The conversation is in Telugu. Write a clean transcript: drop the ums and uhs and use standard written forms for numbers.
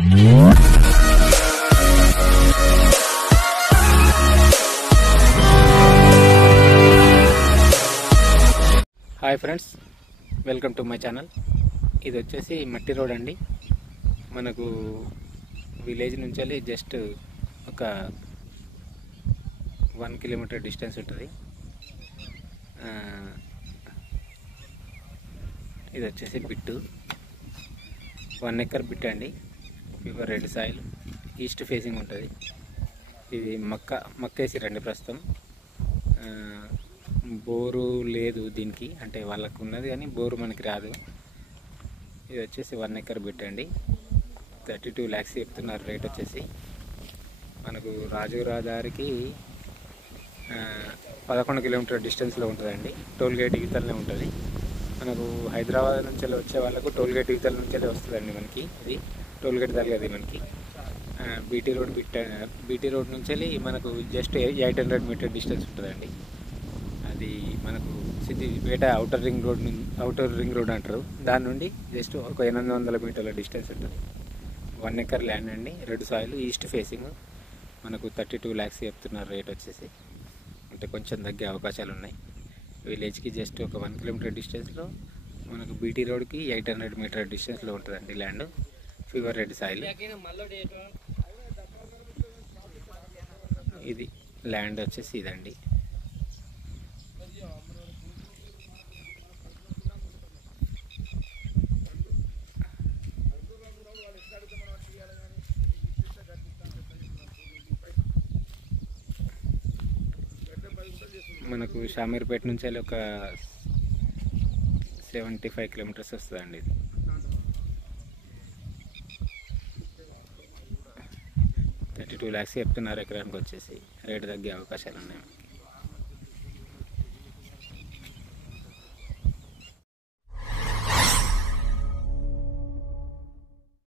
Hi friends, welcome to my channel. ఇది వచ్చేసి మట్టి రోడ్ అండి. మనకు విలేజ్ నుంచి జస్ట్ ఒక 1 కిలోమీటర్ డిస్టెన్స్ ఉంటుంది. ఇది వచ్చేసి బిట్టు 1 ఎకర్ బిట్ అండి. Pure red soil, east facing ఉంటుంది. ఇది మక్క వేసి రండి. ప్రస్తుతం బోరు లేదు దీనికి, అంటే వాళ్ళకు ఉన్నది కానీ బోరు మనకి రాదు. ఇది వచ్చేసి 1 ఎకర్ బిట్ అండి. 32 lakhs చెప్తున్నారు రేట్ వచ్చేసి. మనకు రాజు రహదారికి 11 కిలోమీటర్ డిస్టెన్స్లో ఉంటుందండి. టోల్ గేట్ ఇవతలనే ఉంటుంది. మనకు హైదరాబాద్ నుంచి వచ్చే వాళ్ళకు టోల్ గేట్ ఇవతల నుంచి వస్తుందండి. మనకి ఇది టోల్ గేట్ తగ్గదు. మనకి బీటీ రోడ్ నుంచి మనకు జస్ట్ 800 మీటర్ డిస్టెన్స్ ఉంటుందండి. అది మనకు సిద్దిపేట అవుటర్ రింగ్ రోడ్ అంటారు. దాని నుండి జస్ట్ ఒక 800 మీటర్ల డిస్టెన్స్ ఉంటుంది. 1 ఎకర్ ల్యాండ్ అండి, రెడ్ సాయిల్, ఈస్ట్ ఫేసింగ్. మనకు 32 lakhs చెప్తున్నారు రేట్ వచ్చేసి. అంటే కొంచెం తగ్గే అవకాశాలు ఉన్నాయి. విలేజ్కి జస్ట్ ఒక 1 కిలోమీటర్ డిస్టెన్స్లో, మనకు బీటీ రోడ్కి 800 మీటర్ డిస్టెన్స్లో ఉంటుందండి ల్యాండ్. Pure red soil. ఇది ల్యాండ్ వచ్చేసి ఇదండి. మనకు షామీర్పేట నుంచి ఒక 75 కిలోమీటర్స్ వస్తుందండి. ఇది 32 lakhs చెప్తున్నారు ఎకరానికి వచ్చేసి. రేటు తగ్గే అవకాశాలు ఉన్నాయి.